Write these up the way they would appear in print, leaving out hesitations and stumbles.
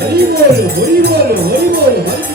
হরি বল হরি বল হরি বল হরি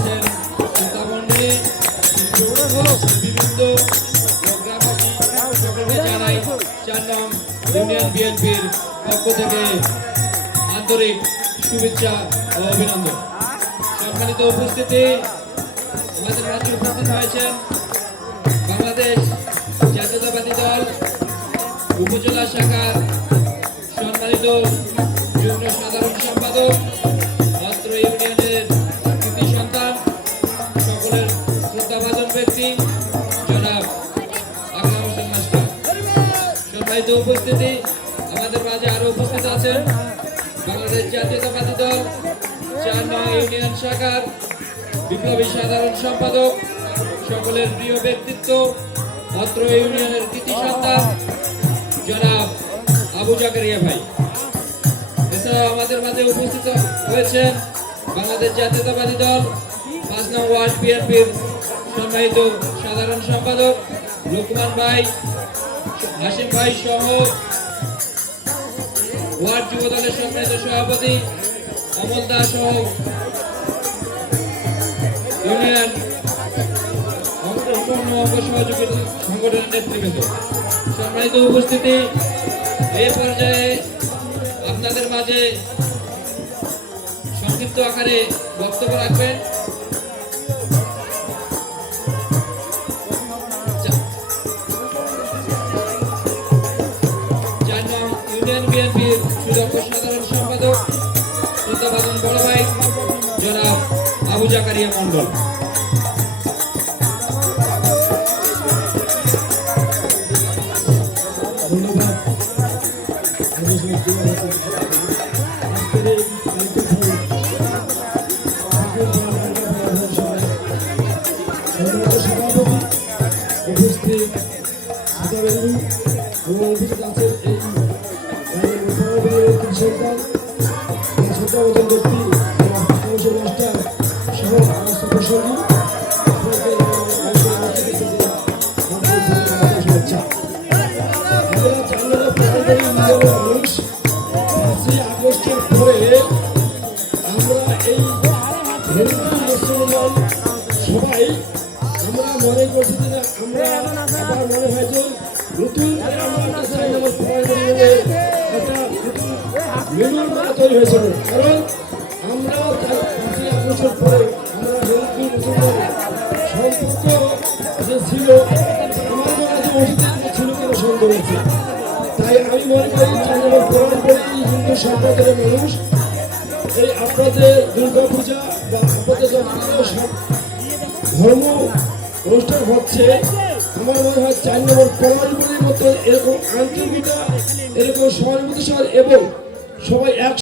আছেন শ্রোতামণ্ডলী, শিল্পীবৃন্দ ও গ্রামবাসী সকলকে জানাই 4 নং ইউনিয়ন বিএনপির পক্ষ থেকে আন্তরিক শুভেচ্ছা ও অভিনন্দন। সম্মানিত উপস্থিতি, আমাদের মাঝে উপস্থিত হয়েছেন বাংলাদেশ জাতীয়তাবাদী দল উপজেলা শাখার সম্মানিত যুগ্ম সাধারণ সম্পাদক, অত্র ইউনিয়নের কৃতি সন্তান, সকলের শ্রদ্ধাভাজন ব্যক্তি জনাব আকরাম হোসেন মাস্টার। সম্মানিত উপস্থিতি, আমাদের মাঝে আরো উপস্থিত আছেন বাংলাদেশ জাতীয়তাবাদী দল 4 নং ইউনিয়ন শাখার বিপ্লবী সাধারণ সম্পাদক, সকলের প্রিয় ব্যক্তিত্ব, অত্র ইউনিয়নের কৃতি সন্তান জনাব আবু জাকারিয়া ভাই। এছাড়াও আমাদের মাঝে উপস্থিত হয়েছেন বাংলাদেশ জাতীয়তাবাদী দল 5 নং ওয়ার্ড বিএনপির সম্মানিত সাধারণ সম্পাদক লোকমান ভাই, হাসিম ভাই সহ ওয়ার্ড যুব দলের সম্মানিত সভাপতি অমল দাস সহ ইউনিয়ন অঙ্গ সহযোগী সংগঠনের নেতৃবৃন্দ। সম্মানিত উপস্থিতি, এই পর্যায়ে আপনাদের মাঝে সংক্ষিপ্ত আকারে বক্তব্য রাখবেন ইউনিয়ন বিএনপির সুদক্ষ সাধারণ সম্পাদক শ্রদ্ধাভাজন বড় ভাই জনাব আবু জাকারিয়া মন্ডল। ধন্যবাদ। উপস্থিত এবং উপস্থিত আছেন এই সন্তান শ্রদ্ধাভাজন ব্যক্তি মাস্টার সহ সমস্ত প্রসঙ্গী শুভেচ্ছা। মানুষ 5ই আগস্টের পরে আমরা এই হিন্দু মুসলমান সবাই আমরা মনে করছি যে আমরা আবার মনে হয় যে নতুন একটা 4 নম্বর পয়েন্টের একটা নতুন মেনুর মতো তৈরি হয়েছিল। কারণ আমরা 5ই আগস্টের পরে আমরা হিন্দু মুসলমান সম্পর্ক যে ছিল আমাদের কাছে অতীতে ছিল কেন সন্দেহ হয়েছে। তাই আমি মনে করি 4 নম্বর পয়েন্ট করে হিন্দু সম্প্রদায়ের মানুষ এই আপনাদের দুর্গা পূজা বা আপনাদের যখন ধর্ম অনুষ্ঠান হচ্ছে, আমার মনে হয় 4 নম্বর পয়েন্টের মতো এরকম আন্তরিকতা, এরকম সহানুভূতি এবং সবাই এক